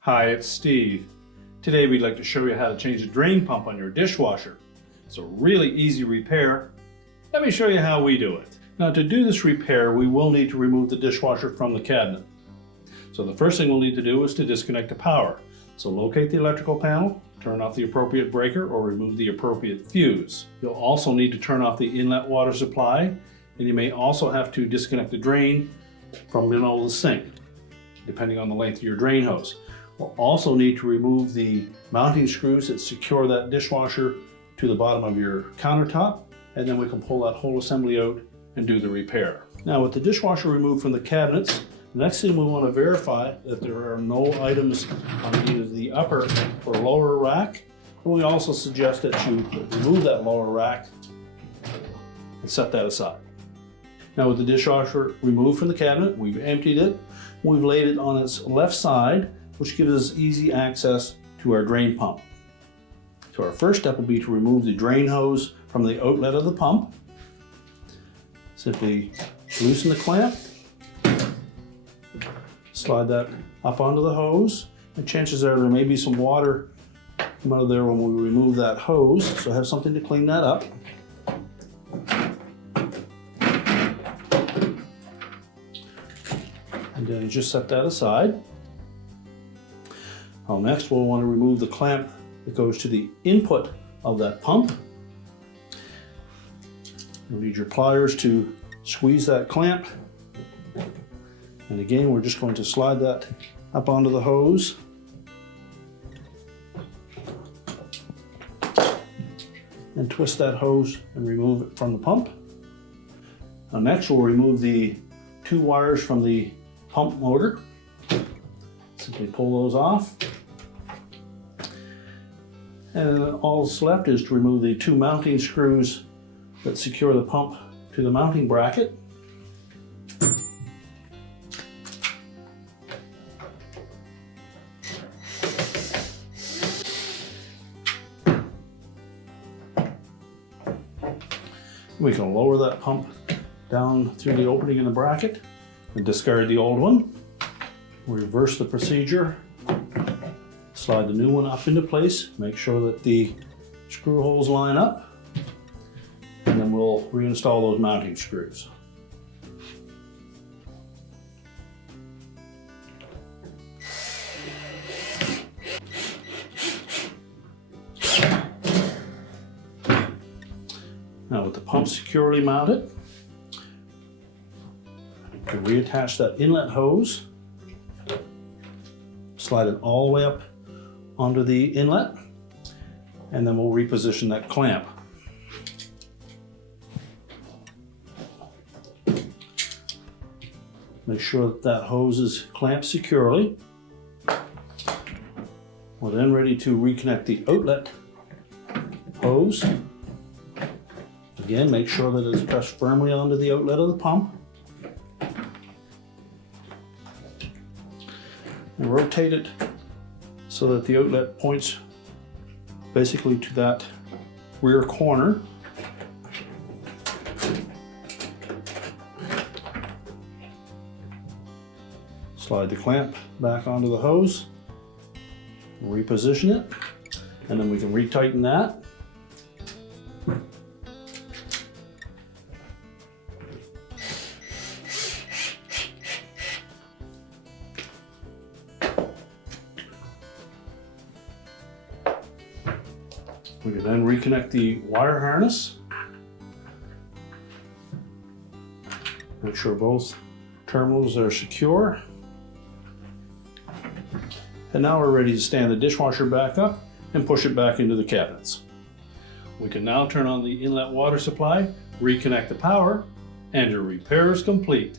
Hi, it's Steve. Today we'd like to show you how to change the drain pump on your dishwasher. It's a really easy repair. Let me show you how we do it. Now, to do this repair, we will need to remove the dishwasher from the cabinet. So the first thing we'll need to do is to disconnect the power. So locate the electrical panel, turn off the appropriate breaker or remove the appropriate fuse. You'll also need to turn off the inlet water supply, and you may also have to disconnect the drain from below the sink, depending on the length of your drain hose. We'll also need to remove the mounting screws that secure that dishwasher to the bottom of your countertop, and then we can pull that whole assembly out and do the repair. Now, with the dishwasher removed from the cabinets, the next thing we want to verify that there are no items on either the upper or lower rack. And we also suggest that you remove that lower rack and set that aside. Now, with the dishwasher removed from the cabinet, we've emptied it. We've laid it on its left side, which gives us easy access to our drain pump. So our first step will be to remove the drain hose from the outlet of the pump. Simply loosen the clamp, slide that up onto the hose, and chances are there may be some water come out of there when we remove that hose, so have something to clean that up. And then just set that aside. Well, next we'll want to remove the clamp that goes to the input of that pump. You'll need your pliers to squeeze that clamp. And again, we're just going to slide that up onto the hose. And twist that hose and remove it from the pump. Now next we'll remove the two wires from the pump motor. Simply pull those off. And all that's left is to remove the two mounting screws that secure the pump to the mounting bracket. We can lower that pump down through the opening in the bracket and discard the old one. Reverse the procedure. Slide the new one up into place, make sure that the screw holes line up, and then we'll reinstall those mounting screws. Now with the pump securely mounted, you can reattach that inlet hose, slide it all the way up onto the inlet, and then we'll reposition that clamp. Make sure that that hose is clamped securely. We're then ready to reconnect the outlet hose. Again, make sure that it's pressed firmly onto the outlet of the pump. And rotate it so that the outlet points basically to that rear corner. Slide the clamp back onto the hose, reposition it, and then we can retighten that. We can then reconnect the wire harness. Make sure both terminals are secure. And now we're ready to stand the dishwasher back up and push it back into the cabinets. We can now turn on the inlet water supply, reconnect the power, and your repair is complete.